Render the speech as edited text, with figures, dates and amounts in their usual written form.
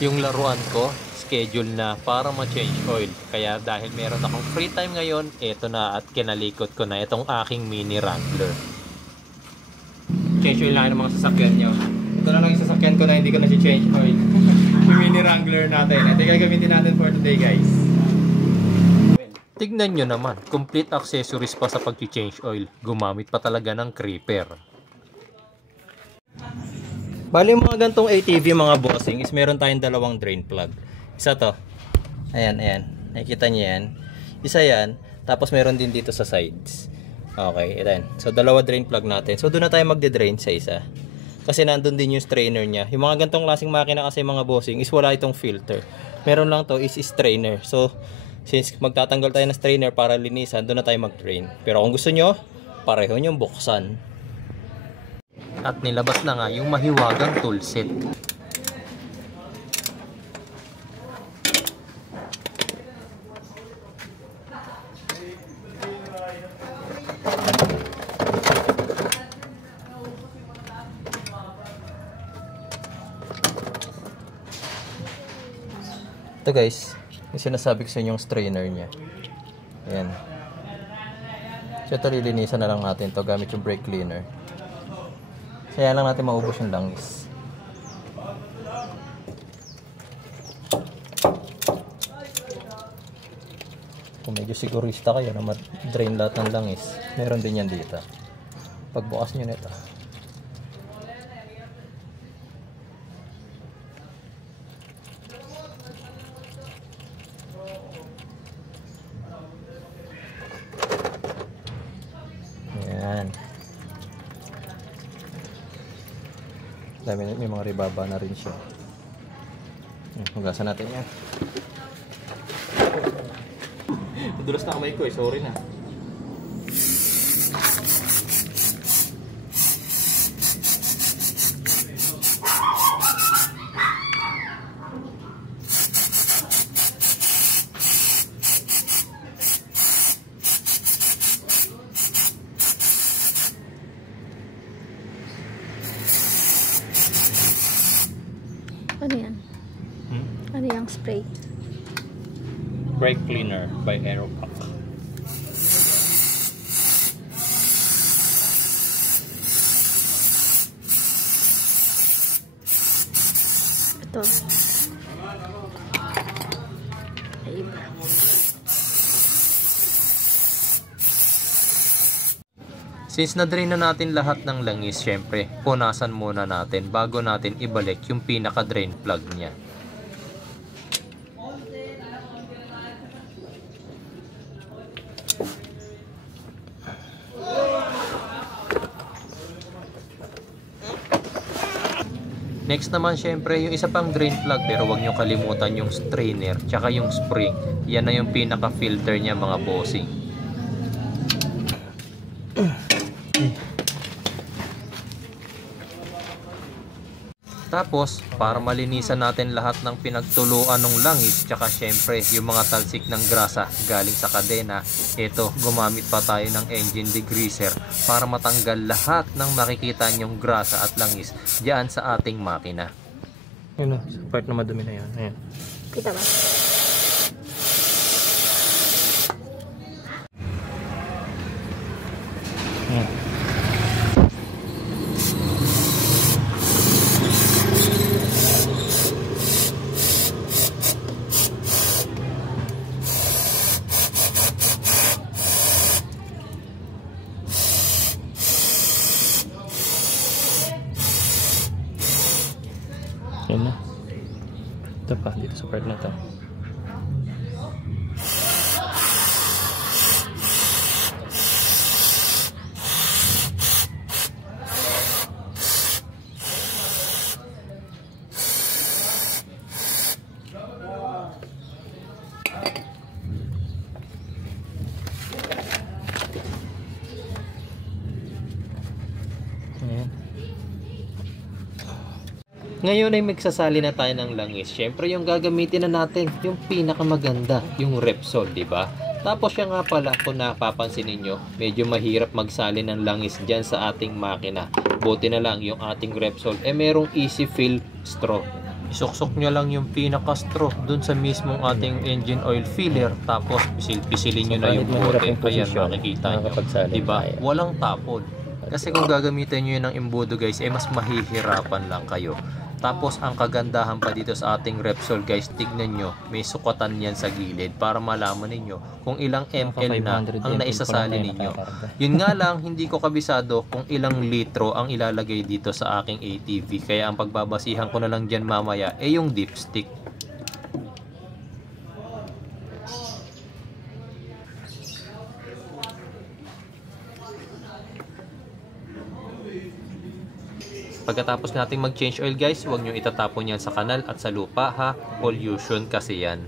Yung laruan ko, schedule na para ma-change oil. Kaya dahil meron akong free time ngayon, eto na at kinalikot ko na itong aking mini Wrangler. Change oil na kayo ng mga sasakyan nyo. Ito na lang yung sasakyan ko na hindi ko na change oil. Yung mini Wrangler natin. Ito yung gagamitin natin for today, guys. Tignan nyo naman, complete accessories pa sa pag-change oil. Gumamit pa talaga ng creeper. Bali yung mga gantong ATV mga bossing is meron tayong dalawang drain plug. Isa to. Ayan, ayan. Nakikita niyo yan. Isa yan. Tapos meron din dito sa sides. Okay, ito. So dalawa drain plug natin. So doon na tayo magde-drain sa isa. Kasi nandun din yung strainer niya. Yung mga gantong klaseng makina kasi mga bossing is wala itong filter. Meron lang to is strainer. So since magtatanggal tayo ng strainer para linisan, doon na tayo mag-drain. Pero kung gusto nyo, pareho nyo buksan. At nilabas na nga yung mahiwagang toolset. Ito guys, yung sinasabi ko sa inyo yung strainer nya. Ayan. So ito lilinisan na lang natin to gamit yung brake cleaner. Kaya lang natin maubos yung langis. Kung medyo sigurista kayo na ma-drain lahat ng langis, meron din yan dito. Pagbukas nyo nito. Ayan. Dami, may mga ribaba na rin siya. Hugasan natin yan. Madulas na kamay ko eh, sorry na. Ano yan? Ano yung spray? Brake cleaner by Aeropack. Ito. Ay, iba. Since na-drain na natin lahat ng langis, syempre, punasan muna natin bago natin ibalik yung pinaka-drain plug niya. Next naman syempre yung isa pang drain plug, pero huwag nyo kalimutan yung strainer tsaka yung spring. Yan na yung pinaka-filter niya mga bossing. Tapos, para malinisan natin lahat ng pinagtuluan ng langis, tsaka syempre yung mga talsik ng grasa galing sa kadena, ito, gumamit pa tayo ng engine degreaser para matanggal lahat ng makikita nyong grasa at langis dyan sa ating makina. Yun o, part na madumi na yan. Ayan. Kita ba? Yan na. Ito pa, dito sa part na to. Ayan. Ngayon ay magsasali na tayo ng langis. Syempre yung gagamitin na natin, yung pinakamaganda, yung Repsol, di ba? Tapos siya nga pala, kung napapansin ninyo, medyo mahirap magsali ng langis dyan sa ating makina. Buti na lang yung ating Repsol, merong easy fill straw. Isuksok nyo lang yung pinaka-straw dun sa mismong ating engine oil filler, tapos pisil-pisilin nyo na yung bote. Ayan, makikita nyo. Diba? Walang tapon. Kasi kung gagamitin nyo yun ng embudo guys, mas mahihirapan lang kayo. Tapos ang kagandahan pa dito sa ating Repsol guys, tignan nyo, may sukatan yan sa gilid para malaman ninyo kung ilang ml na ang naisasali ninyo. Yun nga lang, hindi ko kabisado kung ilang litro ang ilalagay dito sa aking ATV. Kaya ang pagbabasihan ko na lang dyan mamaya yung dipstick. Pagkatapos nating mag-change oil guys, huwag nyo itatapon yan sa kanal at sa lupa ha. Pollution kasi yan.